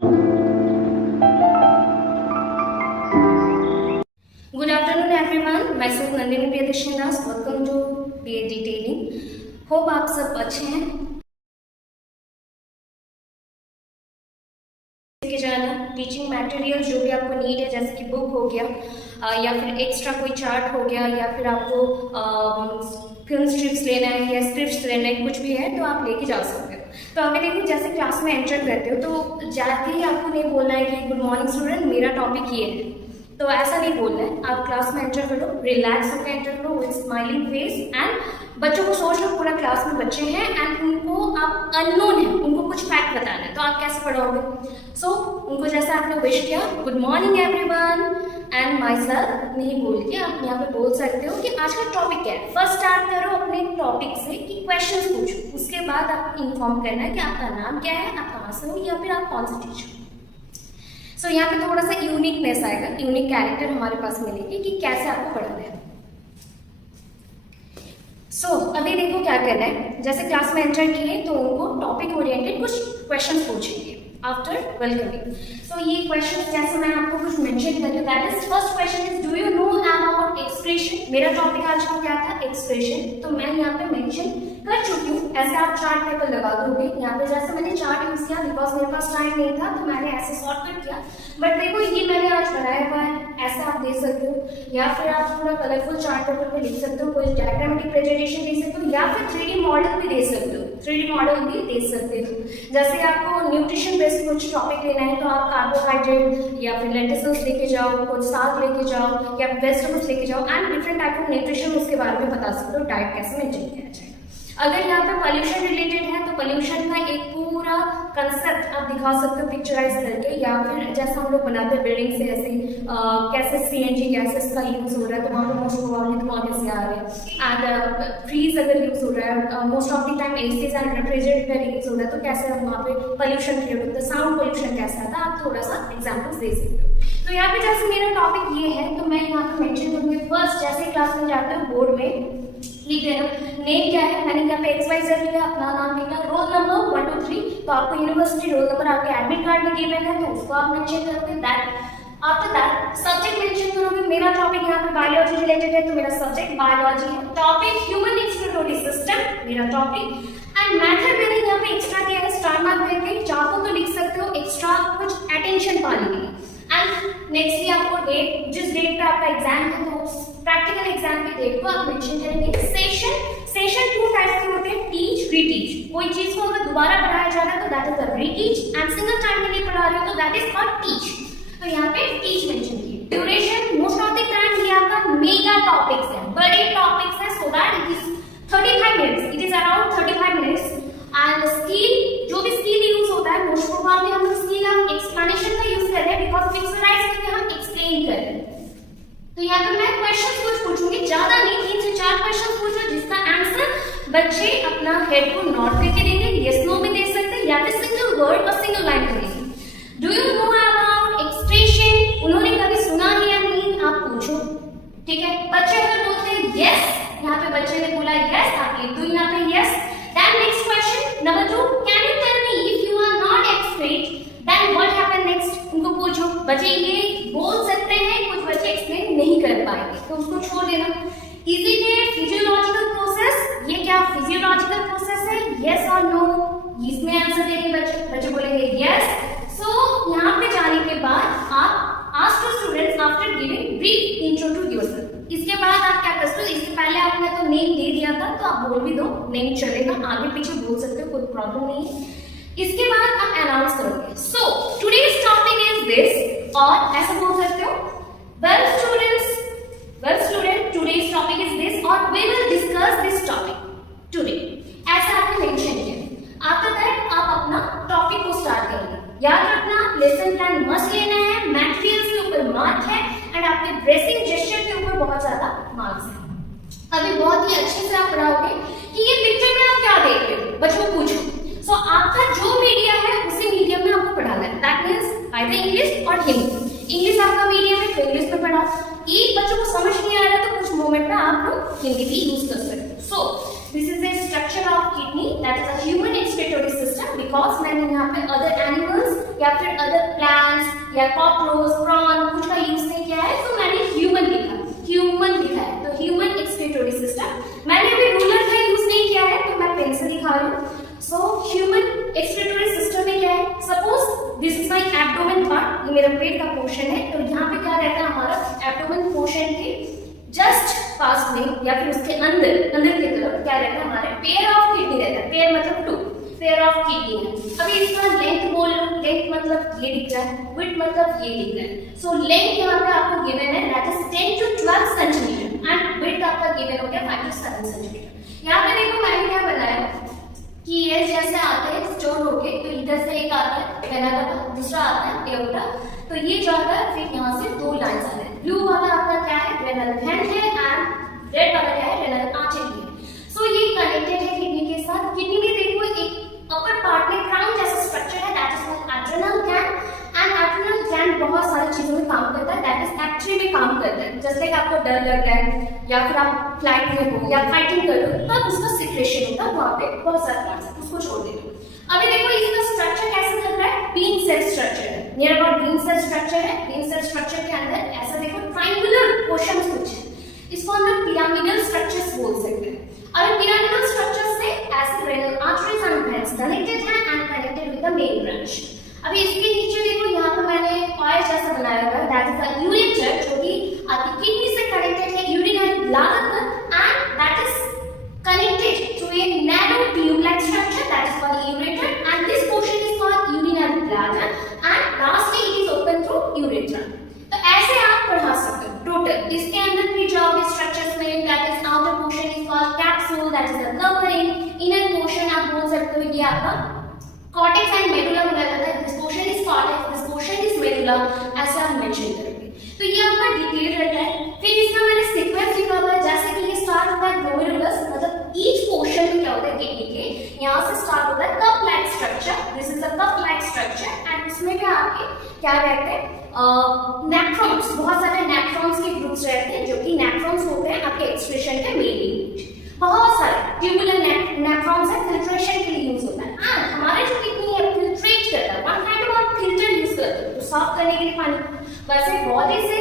Good afternoon everyone. myself Nandini Priyadarshini Das. Welcome to BA Detailing. Hope आप सब अच्छे हैं. के जाना टीचिंग मटेरियल जो भी आपको नीड है, जैसे कि बुक हो गया या फिर एक्स्ट्रा कोई चार्ट हो गया या फिर आपको फिल्म स्ट्रिप्स लेना है या स्क्रिप्ट्स लेना है, कुछ भी है तो आप लेके जा सकते हो. तो अगर देखो जैसे क्लास में एंटर करते हो तो जाके ही आपको नहीं बोलना है कि गुड मॉर्निंग स्टूडेंट, मेरा टॉपिक ये है. तो ऐसा नहीं बोलना है. आप क्लास में एंटर करो, रिलैक्स होकर एंटर करो विद स्माइलिंग फेस एंड बच्चों को सोच लो पूरा क्लास में बच्चे हैं एंड उनको आप अननोन है, उनको कुछ फैक्ट बताना है, तो आप कैसे पढ़ाओगे. सो उनको जैसे आपने विश किया good morning everyone and my self नहीं बोल के आप यहाँ पे बोल सकते हो कि आज का टॉपिक क्या है. फर्स्ट स्टार्ट करो अपने टॉपिक से कि क्वेश्चंस पूछो, उसके बाद आपको इन्फॉर्म करना है कि आपका नाम क्या है, आप कहाँ से हो या फिर आप कौन से टीचर. सो यहाँ पे थोड़ा सा यूनिकनेस आएगा, यूनिक कैरेक्टर हमारे पास मिलेगी कि कैसे आपको पढ़ाना है. सो अभी देखो क्या करना है. जैसे क्लास में एंटर किए तो उनको टॉपिक ओरिएंटेड कुछ क्वेश्चंस पूछेंगे आफ्टर वेलकमिंग. सो ये क्वेश्चंस जैसे मैं आपको कुछ मेंशन करती हूँ. That is first question is do you know about expression. मेरा टॉपिक आज का क्या था, एक्सप्रेशन. तो मैं यहाँ पे मेंशन कर चुकी हूँ. ऐसे आप चार्ट पेपर लगा दोगे. यहाँ पे जैसे मैंने चार्ट यूज किया बिकॉज मेरे पास टाइम नहीं था तो मैंने ऐसे शॉर्टकट किया. बट देखो ये मैंने आज बनाया हुआ है, ऐसा आप दे सकते हो या फिर आप पूरा कलरफुल चार्ट पेपर पे लिख सकते हो, कोई डायग्रामेटिक प्रेजेंटेशन दे सकते हो या फिर 3D मॉडल भी दे सकते हो. 3D मॉडल भी दे सकते हो. जैसे आपको न्यूट्रिशन बेस्ड कुछ टॉपिक लेना है तो आप कार्बोहाइड्रेट या फिर लेंटिल्स लेके जाओ, कुछ साग लेके जाओ या वेजिटेबल्स लेके जाओ and different type of nutrition उसके बारे में बता सकते हो, डाइट कैसे मेंटेन किया जाए. अगर यहाँ पे पॉल्यूशन रिलेटेड है तो पॉल्यूशन का एक पूरा कंसेप्ट आप दिखा सकते हो पिक्चराइज करके, या फिर जैसा हम लोग बनाते हैं बिल्डिंग से ऐसे कैसे सीएनजी गैसेस का यूज हो रहा है तो वहाँ पे मोस्ट प्रोबेबली धुआं कैसे आ रहा है. एंड ट्रीज अगर यूज हो रहा है most of the time ACs and refrigerator use हो रहा है तो कैसे वहाँ पे पॉल्यूशन क्रिएट होता है, साउंड पॉल्यूशन कैसा आता है, आप थोड़ा सा एग्जाम्पल्स दे सकते हो. तो यहाँ पे जैसे मेरा टॉपिक ये है तो मैं यहाँ पे मेंशन करूँगी. फर्स्ट जैसे क्लास में जाते हो बोर्ड में लिख देना नेम क्या है. मैंने यहाँ पे XYZ लिखा, अपना नाम लिखा, रोल नंबर 1 2 3. तो आपको यूनिवर्सिटी रोल नंबर आपके एडमिट कार्ड में गिवन है तो उसको आप मेंशन करोगे. That after that subject mention करोगे. मेरा टॉपिक यहाँ पे बायोलॉजी रिलेटेड है तो मेरा सब्जेक्ट बायोलॉजी है. टॉपिक ह्यूमन एक्सक्रीटोरी सिस्टम मेरा टॉपिक. एंड मेथड मैंने यहाँ पे एक्स्ट्रा दिया है स्टार मार्क देके, चाहो तो लिख सकते हो एक्स्ट्रा कुछ अटेंशन पाने के लिए. एंड नेक्स्टली आपको डेट, जिस डेट पे आपका एग्जाम है तो प्रैक्टिकल एग्जाम की डेट को आप मेंशन करेंगे. सेशन 2 टाइप्स के होते हैं, टीच रीटीच. कोई चीज को अगर दोबारा पढ़ाया जा रहा है तो that is a reteach and single time के लिए पढ़ा रहे हो तो दैट इज कॉल्ड टीच. तो यहाँ पे टीच मेंशन किया. Duration most of the time ये आपका मेगा टॉपिक्स है, बड़े टॉपिक्स है, so that it is 35 minutes. It is around 35 minutes. And skill, जो भी स्किल यूज होता है मोस्ट प्रोबेबली हम स्किल हम एक्सप्लेनेशन का यूज कर रहे हैं बिकॉज पिक्चराइज करके हम एक्सप्लेन कर रहे हैं. तो यहाँ पे मैं क्वेश्चंस कुछ पूछूंगी, ज्यादा नहीं, 3 से 4 क्वेश्चंस पूछो जिसका आंसर बच्चे अपना हेड को नॉट करके देंगे, यस नो भी दे सकते हैं या फिर सिंगल वर्ड और सिंगल लाइन करेंगे. Do you know about expression. उन्होंने कभी सुना है या नहीं, आप पूछो. ठीक है. बच्चे अगर बोलते हैं यस, यहाँ पे बच्चे ने बोला यस, आप लिख दो यहाँ पे yes. Then next question number 2, can you tell me if you are not expert then what happen next. उनको पूछो. बच्चे ये बोल सकते हैं, कुछ बच्चे एक्सप्लेन नहीं कर पाएंगे तो उसको छोड़ देना. Is it A physiological process. ये क्या फिजियोलॉजिकल प्रोसेस है, यस और नो. इसमें आंसर देंगे बच्चे बोलेंगे यस. सो यहाँ पे जाने के बाद आप ask to students after giving brief intro to yourself. इसके बाद आप क्या करते हो, इससे पहले आपने तो नेम दे दिया था तो आप बोल भी दो, नेम चलेगा, आगे पीछे बोल सकते हो, कोई प्रॉब्लम नहीं है. इसके बाद आप अनाउंस करोगे. So today's topic is this, और ऐसा बोल सकते हो well student today's topic is this और we will discuss this topic today. ऐसा आपने मेंशन किया. आफ्टर दैट आप अपना टॉपिक को स्टार्ट करेंगे. याद रखना लेसन प्लान मस्ट लेना है, मटेरियल्स के ऊपर मार्क है एंड आपके ड्रेसिंग जेस्चर के ऊपर बहुत ज्यादा मार्क्स है. अभी बहुत ही अच्छे से आप पढ़ाओगे कि ये पिक्चर में आप क्या देख रहे हो, बच्चों को पूछो. सो आपका जो मीडिया है उसी मीडियम में आपको पढ़ाना है. दैट मींस आइदर इंग्लिश और हिंदी. इंग्लिश आपका मीडियम है तो इंग्लिश में पढ़ा. एक बच्चों को समझ नहीं आ रहा तो कुछ मोमेंट में आप लोग हिंदी भी यूज कर सकते हो. So this is the structure of kidney, that is a human एक्सक्रीटोरी system, because मैंने यहाँ पे अदर एनिमल्स या फिर अदर प्लांट्स या कॉकरोच, प्रॉन कुछ का यूज नहीं किया है, तो मैंने ह्यूमन लिखा है, तो ह्यूमन एक्सक्रीटोरी सिस्टम। मैंने अभी रूलर का यूज नहीं किया है, तो मैं पेन से दिखा रही हूँ। सो ह्यूमन एक्सक्रीटोरी सिस्टम में क्या है, suppose this is my abdomen part, ये मेरा पेट का पोर्शन है, तो यहाँ पे क्या रहता है हमारा एब्डोमेन पोर्शन के जस्ट पास में या फिर उसके अंदर की तरफ क्या रहता है, हमारे पेयर ऑफ किडनी रहता है। पेयर मतलब टू, पेयर ऑफ किडनी है। अभी इसका लेंथ बोल लो, लेंथ मतलब ये दिख रहा है, विड्थ मतलब ये दिख रहा है। सो लेंथ यहाँ पे आपको गिवन है that is 10 to 12 centimetre and width आपका गिवन हो गया 5 to 7 सेंटीमीटर। यहाँ पे देखो मैंने क्या बनाया कि ये जैसे आते हैं स्टोर होके, तो इधर से एक आता है वेना का, दूसरा आता है एओर्टा, तो ये जो आता है फिर यहाँ से दो लाइंस आते हैं। ब्लू वाला आपका क्या है, रेनल ग्लैंड है, एंड रेड वाला क्या है, रेनल आर्टरी है। सो ये कनेक्टेड है किडनी के साथ। किडनी में देखो एक अपर पार्ट में क्राउन जैसा स्ट्रक्चर है, that is called adrenal gland, and adrenal gland बहुत सारी चीजों में काम करता है, दैट इज एक्चुअली में काम करता है। जैसे कि आपको डर लग रहा है या फिर आप फ्लाइट में हो या फाइटिंग कर रहे हो, तब उसका सिक्रेशन होता है, वहां पे बहुत सारे पार्ट्स है, उसको छोड़ देते हो। अभी देखो इसका स्ट्रक्चर कैसे चल रहा है, बीन सेल स्ट्रक्चर है, near about bean cell structure है। बीन सेल स्ट्रक्चर के अंदर ऐसा देखो ट्रायंगुलर पोर्शंस कुछ है, इसको हम लोग पिरामिडल स्ट्रक्चर्स बोल सकते हैं। अगर पिरामिडल स्ट्रक्चर से ऐसे renal arteries and veins connected है and connected with the main branch. अभी इसके नीचे देखो यहाँ पे मैंने ऑयल जैसा बनाया हुआ है, दैट इज अ यूरेटर, जो कि आपकी किडनी से कनेक्टेड है, यूरिनरी ब्लैडर तक, and that is connected to a narrow tube-like structure that is called ureter, and this portion is called urinary bladder, and lastly it is open through urethra. तो ऐसे आप पढ़ा सकते हो total. इसके अंदर भी जाओगे स्ट्रक्चर्स में, that is outer portion is called capsule, that is the covering, inner portion आप बोल सकते हो ये आपका कॉर्टेक्स एंड मेडुला बोला जाता है। This portion is cortex, this portion is medulla, ऐसे आप मेंशन करोगे। तो ये आपका डिटेल रहता है। फिर इसका मैंने सीक्वेंस लिखा हुआ है, जैसे कि ये स्टार्ट होता है ग्लोमेरुलस, मतलब ईच पोर्शन में क्या होता है किडनी के, यहाँ से स्टार्ट होता है cup like structure, this is a cup like structure, and इसमें क्या आपके क्या रहते हैं, नेफ्रॉन्स, बहुत सारे नेफ्रॉन्स के ग्रुप्स रहते हैं, जो कि नेफ्रॉन्स होते हैं आपके एक्सक्रीशन के मेन यूनिट। बहुत सारे ट्यूबुलर नेफ्रॉन्स है, फिल्ट्रेशन के लिए यूज होता है, एंड हमारे जो किडनी है फिल्ट्रेट करता है, one kind of filter use करते हैं तो साफ करने के लिए पानी। वैसे बॉडी से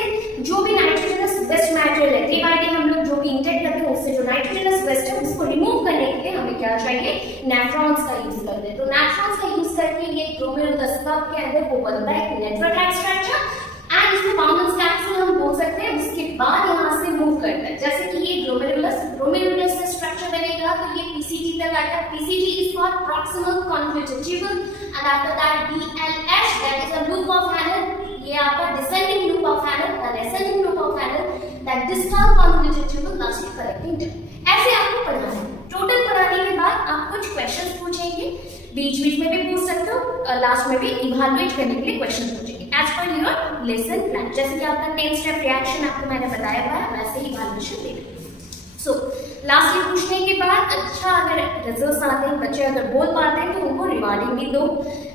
जो भी नाइट्रोजनस वेस्ट मटेरियल है, डे बाय डे हम लोग जो भी इंटेक करते हैं, उससे जो नाइट्रोजनस वेस्ट है उसको रिमूव करने के लिए हमें क्या चाहिए, नेफ्रॉन्स का यूज करते हैं। तो नेफ्रॉन्स का यूज करके ये ग्लोमेरुलस कप के अंदर वो बनता है एक नेटवर्क लाइक स्ट्रक्चर, एंड इसमें बाउंस कैप्सूल हम बोल सकते हैं। उसके बाद यहाँ से मूव करता है, जैसे कि ये ग्लोमेरुलस से स्ट्रक्चर बनेगा, तो ये पीसीटी तक आता है। PCT is called proximal convoluted tubule, and after that DLH, that is a loop of Henle, ये आपका descending loop of Henle, the descending loop of Henle, that distal convoluted tubule lastly collecting duct. ऐसे आपको पढ़ना है। Total पढ़ाने के बाद आप कुछ क्वेश्चंस पूछेंगे, बीच में भी पूछ सकते हो, लास्ट में भी इवैल्यूएट करने के लिए क्वेश्चन पूछेंगे as per your lesson plan. जैसे कि आपका 10 स्टेप रिएक्शन आपको मैंने बताया हुआ है, वैसे ही इवैल्यूएशन देना। सो लास्ट में पूछने के बाद अच्छा अगर रिजल्ट्स आते हैं, बच्चे अगर बोल पाते हैं, तो उनको रिवार्डिंग भी दो,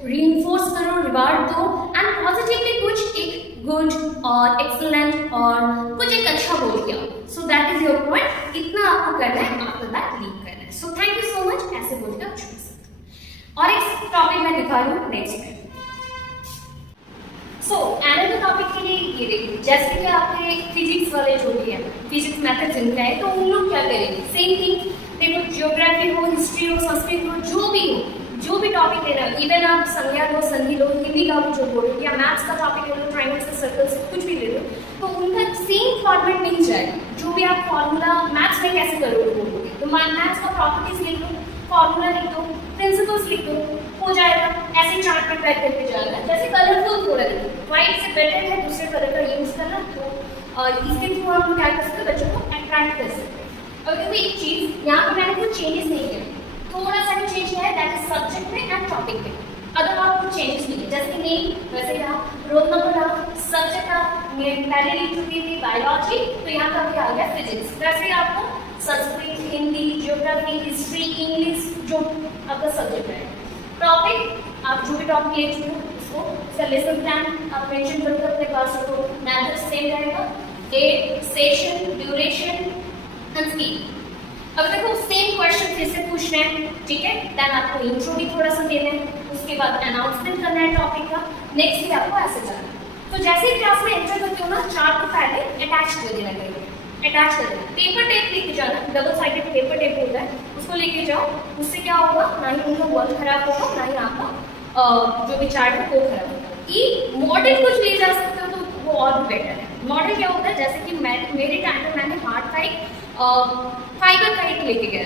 रीइंफोर्स करो, रिवार्ड दो, एंड पॉजिटिवली कुछ एक गुड और एक्सीलेंट और कुछ एक अच्छा बोल के आओ। So that is your point, इतना आपको करना है, आफ्टर दैट लीव करना है। So thank you so much, ऐसे बोल के आप छोड़ सकते हैं। और एक टॉपिक मैं दिखा रही हूँ नेक्स्ट में। सो एनदर टॉपिक के लिए ये देखिए, जैसे कि आपके फिजिक्स वाले जो भी हैं, फिजिक्स मैथड जिनका है, तो उन लोग क्या करेंगे, सेम थिंग देखो, ज्योग्राफी हो, हिस्ट्री हो, संस्कृत हो, जो भी टॉपिक लेना हो, इवन आप संज्ञा लो, संधि लो, हिंदी का जो बोलो, या मैथ्स का टॉपिक ले लो, ट्रायंगल्स से, सर्कल्स से, कुछ भी ले लो, तो उनका सेम फॉर्मेट मिल जाएगा। जो भी आप फॉर्मूला मैथ्स में कैसे करोगे बोलोगे, तो मैथ्स का प्रॉपर्टीज लिख लो, फॉर्मूला लिख दो, प्रिंसिपल्स लिख दो, हो जाएगा। ऐसे चार्ट पे ट्रैक करके जाएगा। जैसे कलरफुल थोड़ा लिखो, व्हाइट से बेटर है दूसरे कलर का यूज करना, तो इसके थ्रू हम क्या कर सकते हैं, बच्चों को अट्रैक्ट कर सकते हैं। और देखो एक चीज यहाँ पे मैंने कुछ चेंजेस नहीं किया, थोड़ा सा भी चेंज किया है, दैट इज सब्जेक्ट में एंड टॉपिक में, अदर और कुछ चेंजेस नहीं है। जैसे नेम वैसे रहा, रोल नंबर रहा, सब्जेक्ट पहले लिख चुकी थी बायोलॉजी, तो यहाँ का भी आ गया फिजिक्स। वैसे आपको Sanskrit, Hindi, geography, history, English जो आपका सब्जेक्ट है। टॉपिक आप जो भी टॉपिक ले चुके हो उसको, इसका लेसन प्लान आप मेंशन करके अपने पास रखो, मैथड सेम रहेगा, date, session, duration and speed. अब देखो सेम क्वेश्चन फिर से पूछ रहे हैं, ठीक है। देन आपको इंट्रो भी थोड़ा सा देना है, उसके बाद अनाउंसमेंट करना है टॉपिक का, नेक्स्ट भी आपको ऐसे जाना है। तो जैसे ही क्लास में एंटर करते हो ना, चार्ट को पहले अटैच कर देना कहीं, अटैच कर देना। पेपर टेप लेके जाना, डबल साइडेड पेपर टेप होता है, उसको लेके जाओ। उससे क्या होगा, ना ही उनका वर्क खराब होगा, ना ही आपका जो भी चार्ट है वो खराब होगा। ये मॉडल कुछ ले जा सकते हो तो वो और भी बेटर है। मॉडल क्या होता है, जैसे कि मेरे टाइम में मैंने हार्ड का एक फाइबर का एक लेके गया,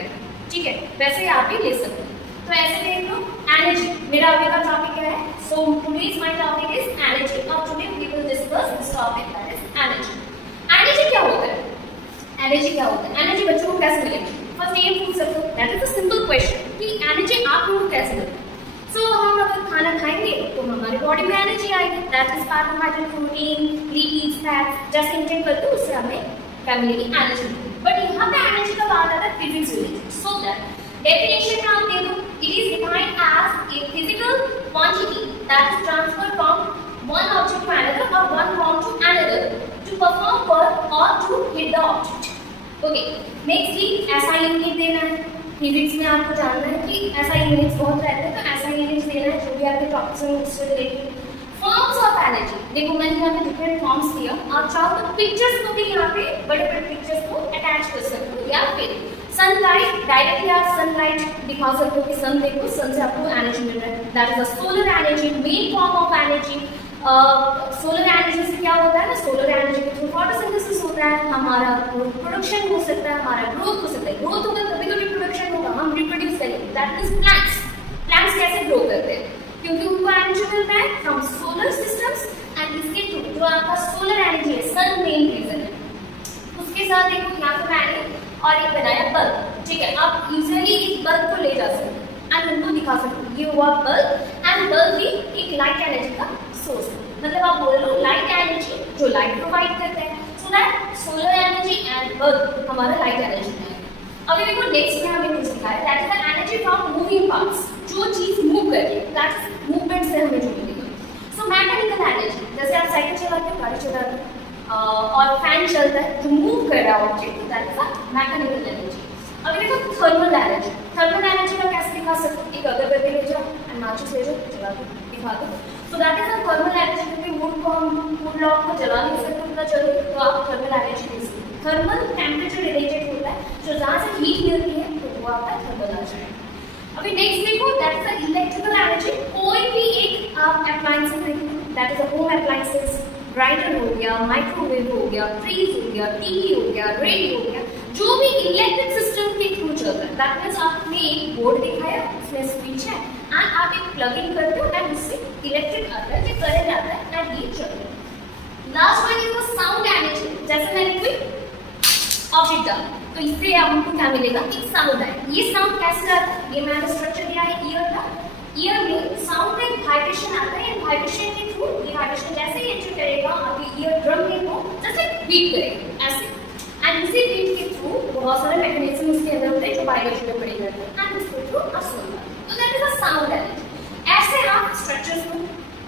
ठीक है, वैसे ही आप भी ले सकते हो। तो ऐसे देख लो, एनर्जी मेरा अभी का टॉपिक क्या है। So today's my topic is energy. Now today we will discuss this topic, that is energy. Energy क्या होता है, एनर्जी क्या होता है, एनर्जी बच्चों को कैसे मिलेगी? फर्स्ट ये पूछ सकते हो, that is a simple question कि एनर्जी आप लोगों को कैसे मिलेगी। सो हम अगर खाना खाएंगे तो हमारी बॉडी में एनर्जी आएगी, that is carbohydrate, protein, lipids, fats, जैसे इंटेक करते हो उससे हमें क्या मिलेगी, एनर्जी। बट यहाँ पे एनर्जी का बात आता है physics related. So that definition now देखो, it is defined as a physical quantity that is transferred from one object to another or one form to another to perform work or to hit the object. Okay, nextly SI unit देना है। Physics में आपको जानना है कि SI units बहुत रहते हैं, तो SI यूनिट्स देना है जो भी आपके टॉपिक्स हैं उससे रिलेटेड। फॉर्म्स ऑफ एनर्जी देखो, मैंने यहाँ पे डिफरेंट फॉर्म्स दिया, आप चाहो तो पिक्चर्स को भी यहाँ पे बड़े बड़े पिक्चर्स को अटैच कर सकते हो, या फिर सनलाइट डायरेक्टली आप सनलाइट दिखा सकते हो कि सन देखो, सन से आपको एनर्जी मिल रहा है, that is the solar energy, main form of energy. Solar energy से क्या होता है ना, सोलर एनर्जी के थ्रू फोटोसिंथेसिस होता है, हमारा प्रोडक्शन हो सकता है, हमारा ग्रोथ हो सकता है। ग्रोथ होगा तभी तो रिप्रोडक्शन होगा, हम रिप्रोड्यूस करेंगे, दैट इज प्लांट्स। प्लांट्स कैसे ग्रो करते हैं, क्योंकि उनको एनर्जी मिलता है फ्रॉम सोलर सिस्टम्स, एंड इसके थ्रू जो आपका सोलर एनर्जी है, सन मेन रीजन है। उसके साथ देखो यहाँ पे मैंने और एक बनाया बल्ब, ठीक है। आप इजीली एक बल्ब को ले जा सकते हैं एंड उनको दिखा सकते हो, ये हुआ बल्ब, एंड बल्ब भी एक लाइट एनर्जी का सोर्स है। मतलब आप बोल लो लाइट एनर्जी जो लाइट प्रोवाइड करते हैं, so that solar energy and bulb हमारा लाइट एनर्जी है। अभी देखो नेक्स्ट में हमें कुछ दिखाया, that is the energy from moving parts, जो चीज मूव कर रही है, दैट इज मूवमेंट से हमें जो मिलेगा। सो मैकेनिकल एनर्जी, जैसे आप साइकिल चलाते हो, गाड़ी चलाते हो, और फैन चलता है जो मूव कर रहा है object, that is a mechanical energy. अभी देखो थर्मल एनर्जी, थर्मल एनर्जी का कैसे दिखा सकते हो, एक अगरबत्ती ले जाओ एंड माचिस ले जाओ, जला दो, दिखा दो। So that is a thermal energy, क्योंकि वुड को हम वुड लॉग को जला नहीं सकते उतना जल्दी, तो आप थर्मल एनर्जी दे सकते हो। थर्मल टेम्परेचर रिलेटेड होता है, जो जहाँ से हीट मिलती है तो वो आपका थर्मल आ जाएगा। अभी नेक्स्ट देखो, that is a electrical energy. कोई भी एक आप अप्लायंसेस देखो, that is a home appliances, grinder हो गया, माइक्रोवेव हो गया, फ्रीज हो गया, टीवी हो गया, रेडियो हो गया, जो भी इलेक्ट्रिक सिस्टम के थ्रू चलता है, दैट मीन्स आपने एक बोर्ड दिखाया, उसमें स्विच है एंड आप एक प्लग इन करते हो एंड उससे इलेक्ट्रिक आता है, करंट आता है एंड ये चलता है। Last one is sound energy, जैसे मैंने कोई ऑब्जेक्ट डाला तो इससे आपको क्या मिलेगा, एक साउंड है। ये साउंड कैसे आता है, ये मैंने स्ट्रक्चर दिया है ईयर का, ईयर में साउंड में वाइब्रेशन आता है, वाइब्रेशन के थ्रू ये वाइब्रेशन जैसे ही एंटर करेगा आपके ईयर ड्रम में को जैसे बीट करेगा ऐसे, एंड इसी बीट के थ्रू बहुत सारे मैकेनिज्म उसके अंदर होते हैं जो बायोलॉजी में पढ़े जाते हैं, एंड इसके थ्रू आप सुनते हैं, तो that is a sound energy. ऐसे आप स्ट्रक्चर्स को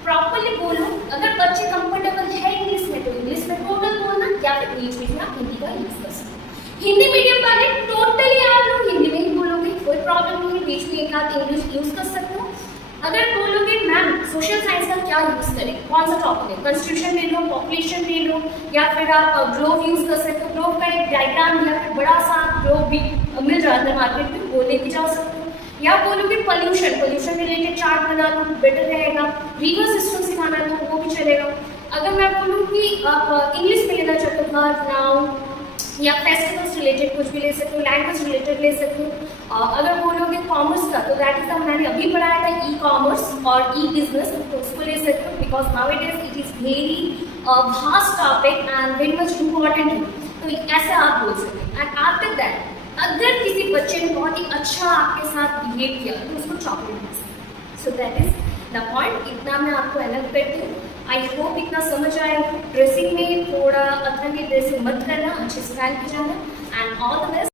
प्रॉपर्ली बोलो। अगर बच्चे कंफर्टेबल है इंग्लिश में तो इंग्लिश में टोटल बोलना, या फिर बीच बीच में आप हिंदी का यूज कर सकते हैं। हिंदी मीडियम वाले टोटली आप लोग हिंदी में ही बोलोगे, कोई प्रॉब्लम नहीं है, बीच में एक आध इंग्लिश यूज कर सकते हो। अगर बोलोगे मैम सोशल साइंस का क्या यूज करें, कौन सा टॉपिक है, कॉन्स्टिट्यूशन ले लो, पॉपुलेशन ले लो, या फिर आप ग्लोब यूज कर सकते हो, ग्लोब का एक डायग्राम या फिर बड़ा सा ग्लोब भी मिल जाता है मार्केट में, वो लेके जा सकते हो। या बोलोगे पोल्यूशन, पोल्यूशन रिलेटेड चार्ट बना लो, बेटर रहेगा। रिवर सिस्टम सिखाना तो वो भी चलेगा। अगर मैं बोलूँ कि आप इंग्लिश में लेना चाहते हो, नाउन या फेस्टिवल्स रिलेटेड कुछ भी ले सकते हो, लैंग्वेज रिलेटेड ले सकते हो। अगर बोलोगे कॉमर्स का तो दैट इज मैंने अभी पढ़ाया था ई कॉमर्स और ई बिजनेस, तो उसको ले सकते हो, because now it is very vast topic and very much important. तो ऐसे आप बोल सकते हैं। एंड आफ्टर दैट अगर किसी बच्चे ने बहुत ही अच्छा आपके साथ बिहेव किया तो उसको चॉकलेट दे सकते हैं। So that is the point. इतना मैं आपको अलग करती हूँ। आई होप इतना समझ आया। ड्रेसिंग में थोड़ा अथर की ड्रेसिंग मत करना, अच्छे से पहन के जाना, एंड ऑल द बेस्ट।